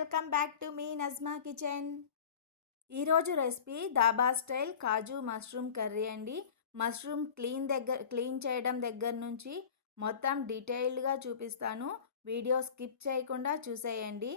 Welcome back to మీ Najma kitchen. ఈరోజు recipe dhaba style kaju mushroom curry అండి. Mushroom clean దగ్గర క్లీన్ చేయడం దగ్గర నుంచి మొత్తం డీటెయిల్డ్గా చూపిస్తాను. వీడియో స్కిప్ చేయకుండా చూసేయండి.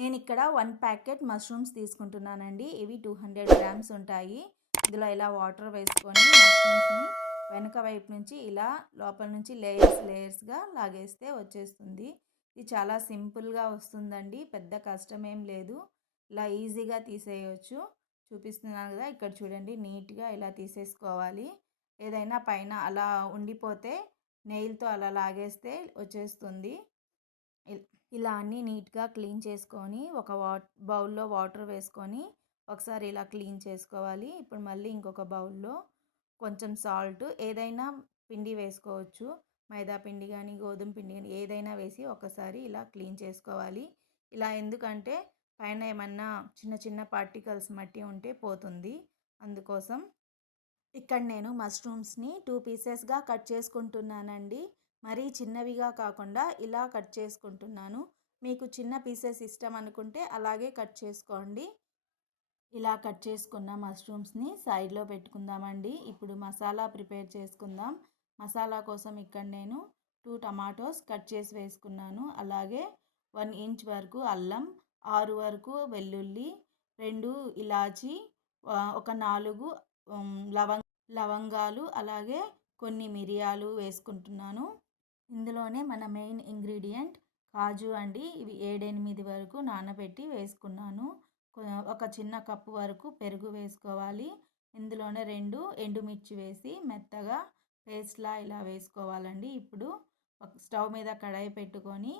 నేను ఇక్కడ వన్ ప్యాకెట్ మష్రూమ్స్ తీసుకుంటున్నానండి. ఇవి టూ హండ్రెడ్ గ్రామ్స్ ఉంటాయి. ఇందులో ఇలా వాటర్ వేసుకొని మష్రూమ్స్ని వెనుక వైపు నుంచి ఇలా లోపల నుంచి లేయర్స్ లేయర్స్గా లాగేస్తే వచ్చేస్తుంది. ఇది చాలా సింపుల్గా వస్తుందండి. పెద్ద కష్టం ఏం లేదు. ఇలా ఈజీగా తీసేయచ్చు. చూపిస్తున్నాను కదా! ఇక్కడ చూడండి నీట్గా ఇలా తీసేసుకోవాలి. ఏదైనా పైన అలా ఉండిపోతే నెయిల్తో అలా లాగేస్తే వచ్చేస్తుంది. ఇలా అన్నీ నీట్గా క్లీన్ చేసుకొని ఒక వా బౌల్లో వాటర్ వేసుకొని ఒకసారి ఇలా క్లీన్ చేసుకోవాలి. ఇప్పుడు మళ్ళీ ఇంకొక బౌల్లో కొంచెం సాల్ట్ ఏదైనా పిండి వేసుకోవచ్చు. మైదా పిండి కానీ గోధుమ పిండి కానీ ఏదైనా వేసి ఒకసారి ఇలా క్లీన్ చేసుకోవాలి. ఇలా ఎందుకంటే పైన ఏమన్నా చిన్న చిన్న పార్టికల్స్ మట్టి ఉంటే పోతుంది. అందుకోసం ఇక్కడ నేను మష్రూమ్స్ని టూ పీసెస్గా కట్ చేసుకుంటున్నానండి. మరీ చిన్నవిగా కాకుండా ఇలా కట్ చేసుకుంటున్నాను. మీకు చిన్న పీసెస్ ఇష్టం అనుకుంటే అలాగే కట్ చేసుకోండి. ఇలా కట్ చేసుకున్న మష్రూమ్స్ని సైడ్లో పెట్టుకుందామండి. ఇప్పుడు మసాలా ప్రిపేర్ చేసుకుందాం. మసాలా కోసం ఇక్కడ నేను టూ టమాటోస్ కట్ చేసి వేసుకున్నాను. అలాగే వన్ ఇంచ్ వరకు అల్లం ఆరు వరకు వెల్లుల్లి రెండు ఇలాచి ఒక నాలుగు లవంగ లవంగాలు అలాగే కొన్ని మిరియాలు వేసుకుంటున్నాను. ఇందులోనే మన మెయిన్ ఇంగ్రీడియంట్ కాజు అండి. ఇవి ఏడెనిమిది వరకు నానబెట్టి వేసుకున్నాను. ఒక చిన్న కప్పు వరకు పెరుగు వేసుకోవాలి. ఇందులోనే రెండు ఎండుమిర్చి వేసి మెత్తగా పేస్ట్లా ఇలా వేసుకోవాలండి. ఇప్పుడు స్టవ్ మీద కడాయి పెట్టుకొని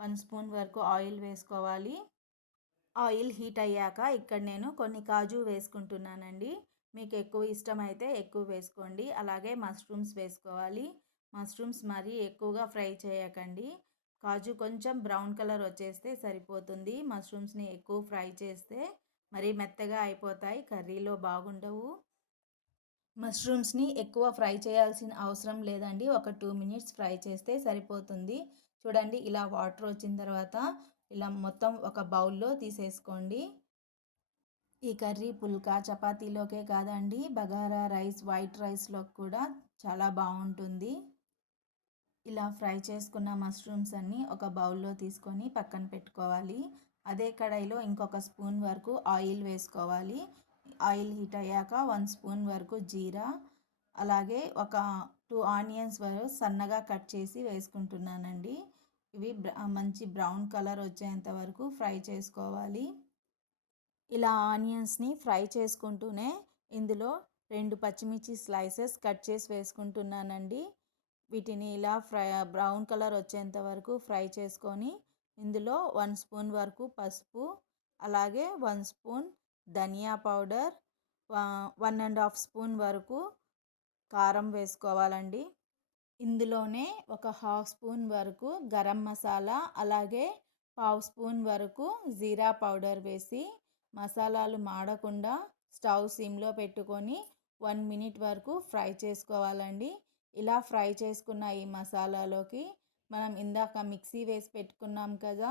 వన్ స్పూన్ వరకు ఆయిల్ వేసుకోవాలి. ఆయిల్ హీట్ అయ్యాక ఇక్కడ నేను కొన్ని కాజు వేసుకుంటున్నానండి. మీకు ఎక్కువ ఇష్టమైతే ఎక్కువ వేసుకోండి. అలాగే మష్రూమ్స్ వేసుకోవాలి. మష్రూమ్స్ మరీ ఎక్కువగా ఫ్రై చేయకండి. కాజు కొంచెం బ్రౌన్ కలర్ వచ్చేస్తే సరిపోతుంది. మష్రూమ్స్ని ఎక్కువ ఫ్రై చేస్తే మరీ మెత్తగా అయిపోతాయి. కర్రీలో బాగుండవు. మష్రూమ్స్ని ఎక్కువ ఫ్రై చేయాల్సిన అవసరం లేదండి. ఒక టూ మినిట్స్ ఫ్రై చేస్తే సరిపోతుంది. చూడండి ఇలా వాటర్ వచ్చిన తర్వాత ఇలా మొత్తం ఒక బౌల్లో తీసేసుకోండి. ఈ కర్రీ పుల్కా చపాతీలోకే కాదండి బగారా రైస్ వైట్ రైస్లో కూడా చాలా బాగుంటుంది. ఇలా ఫ్రై చేసుకున్న మష్రూమ్స్ అన్నీ ఒక బౌల్లో తీసుకొని పక్కన పెట్టుకోవాలి. అదే కడాయిలో ఇంకొక స్పూన్ వరకు ఆయిల్ వేసుకోవాలి. ఆయిల్ హీట్ అయ్యాక వన్ స్పూన్ వరకు జీరా అలాగే ఒక టూ ఆనియన్స్ వరకు సన్నగా కట్ చేసి వేసుకుంటున్నానండి. ఇవి మంచి బ్రౌన్ కలర్ వచ్చేంత వరకు ఫ్రై చేసుకోవాలి. ఇలా ఆనియన్స్ని ఫ్రై చేసుకుంటూనే ఇందులో రెండు పచ్చిమిర్చి స్లైసెస్ కట్ చేసి వేసుకుంటున్నానండి. వీటిని ఇలా ఫ్రై బ్రౌన్ కలర్ వచ్చేంత వరకు ఫ్రై చేసుకొని ఇందులో వన్ స్పూన్ వరకు పసుపు అలాగే one spoon dhaniya powder one and half spoon వరకు కారం వేసుకోవాలండి. ఇందులోనే ఒక హాఫ్ స్పూన్ వరకు గరం మసాలా అలాగే పావు స్పూన్ వరకు జీరా పౌడర్ వేసి మసాలాలు మాడకుండా స్టవ్ సిమ్లో పెట్టుకొని వన్ మినిట్ వరకు ఫ్రై చేసుకోవాలండి. ఇలా ఫ్రై చేసుకున్న ఈ మసాలాలోకి మనం ఇందాక మిక్సీ వేసి పెట్టుకున్నాం కదా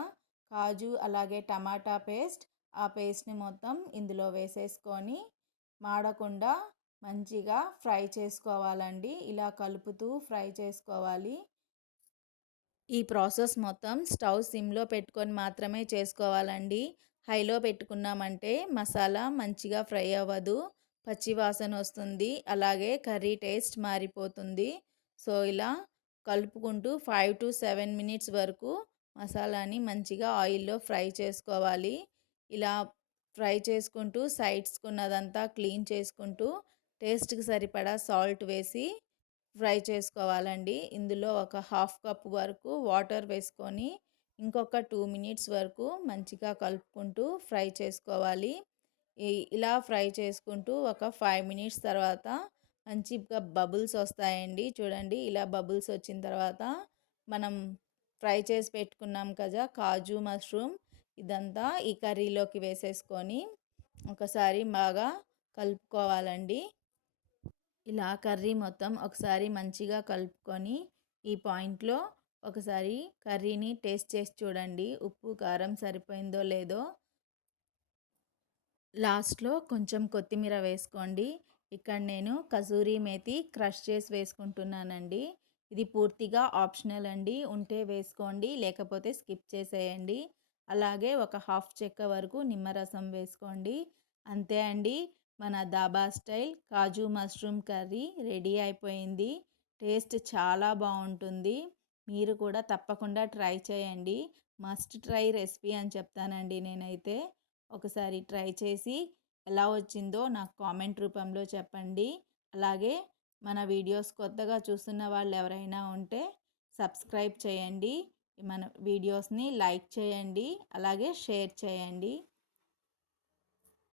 కాజు అలాగే టమాటా పేస్ట్ ఆ పేస్ట్ని మొత్తం ఇందులో వేసేసుకొని మాడకుండా మంచిగా ఫ్రై చేసుకోవాలండి. ఇలా కలుపుతూ ఫ్రై చేసుకోవాలి. ఈ ప్రాసెస్ మొత్తం స్టవ్ సిమ్లో పెట్టుకొని మాత్రమే చేసుకోవాలండి. హైలో పెట్టుకున్నామంటే మసాలా మంచిగా ఫ్రై అవ్వదు. పచ్చివాసన వస్తుంది. అలాగే కర్రీ టేస్ట్ మారిపోతుంది. సో ఇలా కలుపుకుంటూ ఫైవ్ టు సెవెన్ మినిట్స్ వరకు మసాలాని మంచిగా ఆయిల్లో ఫ్రై చేసుకోవాలి. ఇలా ఫ్రై చేసుకుంటూ సైడ్స్కి ఉన్నదంతా క్లీన్ చేసుకుంటూ టేస్ట్కి సరిపడా సాల్ట్ వేసి ఫ్రై చేసుకోవాలండి. ఇందులో ఒక హాఫ్ కప్ వరకు వాటర్ వేసుకొని ఇంకొక టూ మినిట్స్ వరకు మంచిగా కలుపుకుంటూ ఫ్రై చేసుకోవాలి. ఇలా ఫ్రై చేసుకుంటూ ఒక ఫైవ్ మినిట్స్ తర్వాత మంచిగా బబుల్స్ వస్తాయండి. చూడండి ఇలా బబుల్స్ వచ్చిన తర్వాత మనం ఫ్రై చేసి పెట్టుకున్నాం కదా కాజు మష్రూమ్. ఇదంతా ఈ కర్రీలోకి వేసేసుకొని ఒకసారి బాగా కలుపుకోవాలండి. ఇలా కర్రీ మొత్తం ఒకసారి మంచిగా కలుపుకొని ఈ పాయింట్లో ఒకసారి కర్రీని టేస్ట్ చేసి చూడండి. ఉప్పు కారం సరిపోయిందో లేదో. లాస్ట్లో కొంచెం కొత్తిమీర వేసుకోండి. ఇక్కడ నేను కసూరి మేతి క్రష్ చేసి వేసుకుంటున్నానండి. ఇది పూర్తిగా ఆప్షనల్ అండి. ఉంటే వేసుకోండి లేకపోతే స్కిప్ చేసేయండి. అలాగే ఒక హాఫ్ చెక్క వరకు నిమ్మరసం వేసుకోండి. అంతే అండి. మన dhaba style kaju mushroom curry ready అయిపోయింది. టేస్ట్ చాలా బాగుంటుంది. మీరు కూడా తప్పకుండా ట్రై చేయండి. మస్ట్ ట్రై రెసిపీ అని చెప్తానండి నేనైతే. ఒకసారి ట్రై చేసి ఎలా వచ్చిందో నాకు కామెంట్ రూపంలో చెప్పండి. అలాగే మన వీడియోస్ కొత్తగా చూస్తున్న వాళ్ళు ఎవరైనా ఉంటే సబ్స్క్రైబ్ చేయండి. మన వీడియోస్ని లైక్ చేయండి అలాగే షేర్ చేయండి.